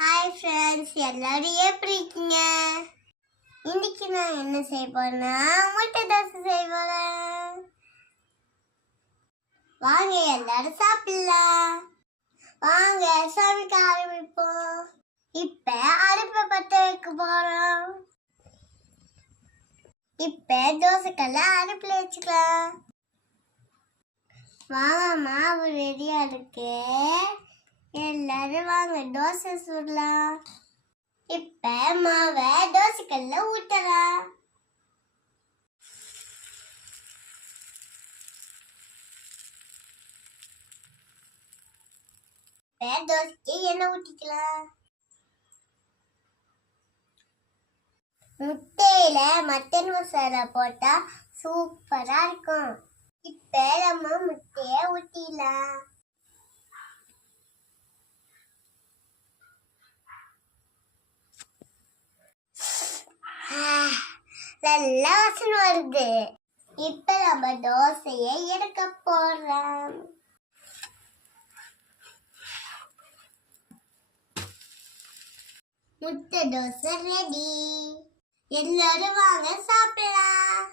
Hi friends, எல்லாரும் எப்படி இருக்கீங்க? இன்னைக்கு நான் என்ன செய்ய போறேன்னா முட்டை தோசை செய்ய போறேன். வாங்க எல்லாரும் சாப்பிடலாம். வாங்க சமைக்க ஆரம்பிப்போம். இப்ப அடுப்பை பற்ற வைக்க போறோம். இப்ப தோசைக்கல்ல அடுப்புல வச்சுக்கலாம். வாங்க, மாவு ரெடியா இருக்கு. எல்லாரும் வாங்க தோசை சுடலாம். இப்ப மாவை தோசைக்கல்ல ஊற்றலாம். இப்ப தோசைக்கு எண்ணெய் ஊற்றிக்கலாம். முட்டையில மட்டன் மசாலா போட்டா சூப்பரா இருக்கும். இப்ப நம்ம முட்டைய ஊற்றிடலாம். நல்லா வாசனை வருது. இப்ப நம்ம தோசையை எடுக்க போறோம். முட்டை தோசை ரெடி. எல்லாரும் வாங்க சாப்பிடலாம்.